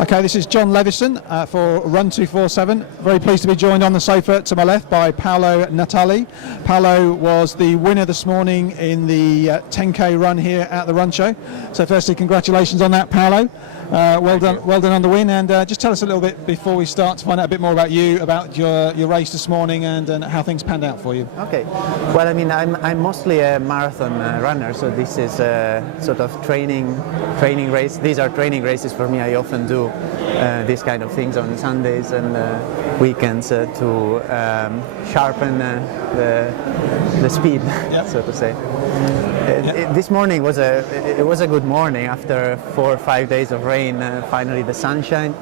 Okay, this is John Levison for Run 247. Very pleased to be joined on the sofa to my left by Paolo Natali. Paolo was the winner this morning in the 10k run here at the Run Show. So firstly, congratulations on that, Paolo. Well done on the win, and just tell us a little bit before we start to find out a bit more about you, about your race this morning and how things panned out for you. Okay, well, I mean, I'm mostly a marathon runner, so this is a sort of training race. These are training races for me. I often do these kind of things on Sundays and weekends to sharpen the speed, yep, so to say. This morning was a good morning after 4 or 5 days of rain. Finally, the sunshine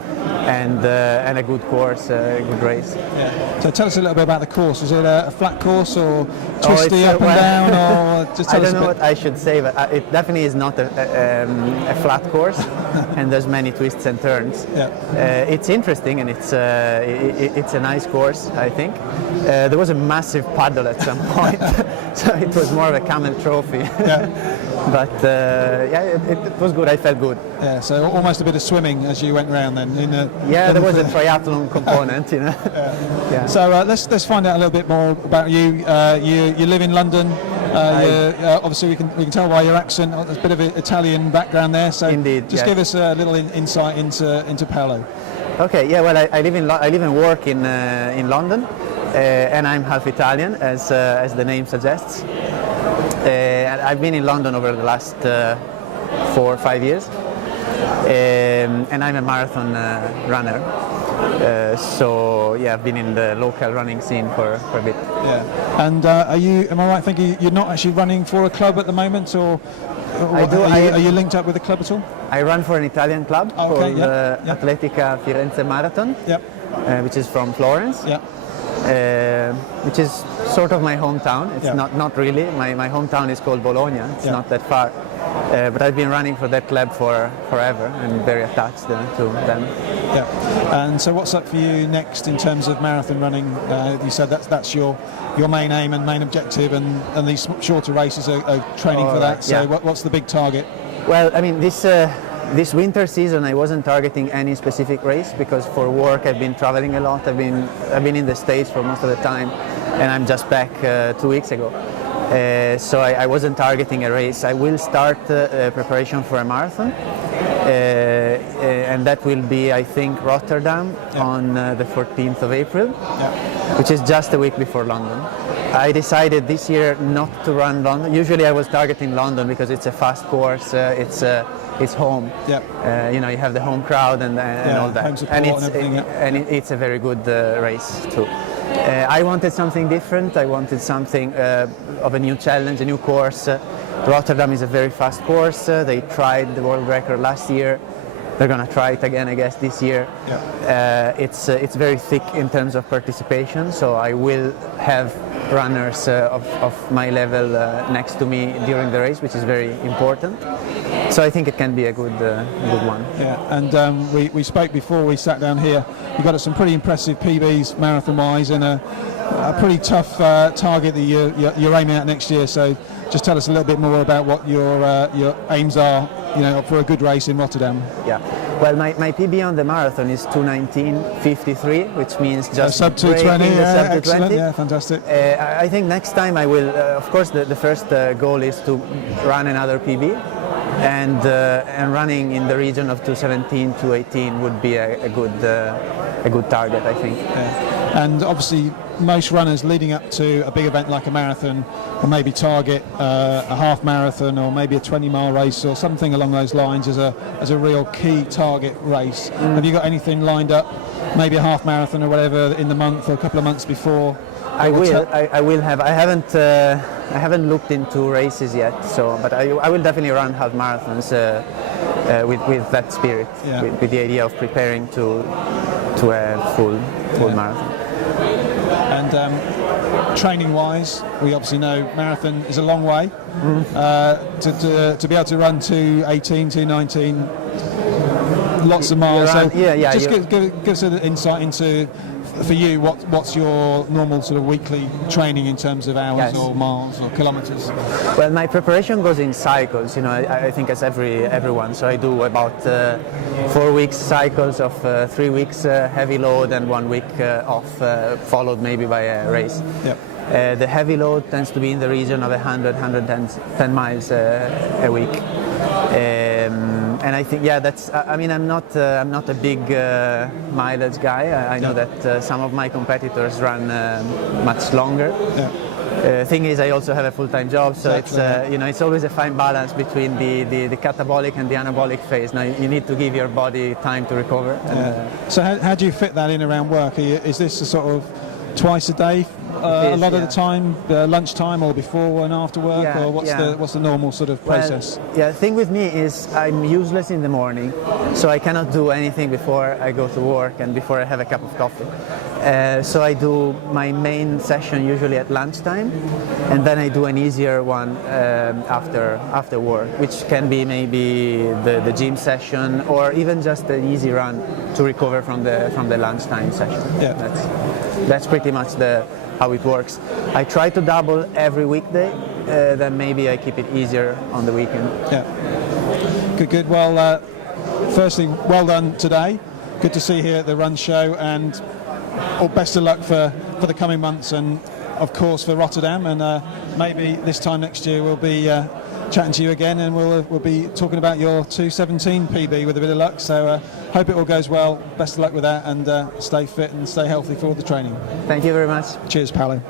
and a good course, a good race. Yeah. So tell us a little bit about the course. Is it a flat course or twisty up and down, or just tell us a bit? I don't know what I should say, but it definitely is not a flat course, and there's many twists and turns. Yeah. It's interesting and it's a nice course, I think. There was a massive puddle at some point, so it was more of a camel trophy. Yeah. But it was good. I felt good. Yeah. So almost a bit of swimming as you went round then. There was a triathlon component, you know. Yeah. Yeah. So let's find out a little bit more about you. You live in London. Obviously, we can tell by your accent. There's a bit of an Italian background there. So indeed, just give us a little insight into Paolo. Okay. Yeah. Well, I live and work in London, and I'm half Italian, as the name suggests. I've been in London over the last 4 or 5 years, and I'm a marathon runner. So yeah, I've been in the local running scene for a bit. Yeah. And am I right thinking you're not actually running for a club at the moment, or are you linked up with a club at all? I run for an Italian club called Atletica Firenze Marathon, which is from Florence. Yeah. Which is sort of my hometown. It's not really. My hometown is called Bologna. It's not that far. But I've been running for that club for forever and very attached to them. Yeah. And so what's up for you next in terms of marathon running? You said that's your main aim and main objective, and these shorter races are training for that. So what's the big target? Well, I mean, this winter season I wasn't targeting any specific race because for work I've been traveling a lot. I've been in the States for most of the time, and I'm just back 2 weeks ago. So I wasn't targeting a race. I will start preparation for a marathon, and that will be, I think, Rotterdam on the 14th of April, which is just a week before London. I decided this year not to run London. Usually I was targeting London because it's a fast course, it's home. Yeah. You have the home crowd and all that. Home support and it's a very good race too. I wanted something different. I wanted something of a new challenge, a new course. Rotterdam is a very fast course. They tried the world record last year. They're going to try it again, I guess, this year. Yeah. It's very thick in terms of participation, so I will have runners of my level next to me during the race, which is very important. So I think it can be a good one. Yeah, and we spoke before we sat down here. You got some pretty impressive PBs marathon-wise, and a pretty tough target that you're aiming at next year. So just tell us a little bit more about what your aims are, for a good race in Rotterdam. Yeah. Well, my PB on the marathon is 2:19:53, which means just sub 2:20. Sub 2:20. Excellent. Yeah, fantastic. I think next time I will. Of course, the first goal is to run another PB, and running in the region of 2:17, 2:18 would be a good target, I think. Yeah. And obviously, most runners leading up to a big event like a marathon will maybe target a half marathon or maybe a 20-mile race or something along those lines as a real key target race. Have you got anything lined up, maybe a half marathon or whatever in the month or a couple of months before? I will have. I haven't looked into races yet, but I will definitely run half marathons with that spirit, with the idea of preparing to a full marathon. And training-wise, we obviously know marathon is a long way. To be able to run 2:18, 2:19, lots of miles. Just give us an insight into for you, what's your normal sort of weekly training in terms of hours Yes. or miles or kilometres? Well, my preparation goes in cycles, you know, I think as everyone. So I do about 4 weeks cycles of 3 weeks heavy load and 1 week off, followed maybe by a race. Yep. The heavy load tends to be in the region of 110 miles a week. And I think, yeah, that's. I mean, I'm not a big mileage guy. I know that some of my competitors run much longer. Yeah. Thing is, I also have a full-time job, so Exactly. it's it's always a fine balance between the catabolic and the anabolic phase. Now you need to give your body time to recover. And, So how do you fit that in around work? Is this a sort of twice a day, a lot of the time, lunchtime or before and after work, Yeah, or what's the normal sort of process? Well, yeah, the thing with me is I'm useless in the morning, so I cannot do anything before I go to work and before I have a cup of coffee. So I do my main session usually at lunchtime, and then I do an easier one after work, which can be maybe the gym session or even just an easy run to recover from the lunchtime session. Yeah. That's pretty much how it works. I try to double every weekday, then maybe I keep it easier on the weekend. Yeah. Good. Well, firstly, well done today. Good to see you here at the Run Show, and all best of luck for the coming months, and of course for Rotterdam. And maybe this time next year we'll be chatting to you again, and we'll be talking about your 2:17 PB with a bit of luck. So hope it all goes well. Best of luck with that, and stay fit and stay healthy for all the training. Thank you very much. Cheers, Paolo.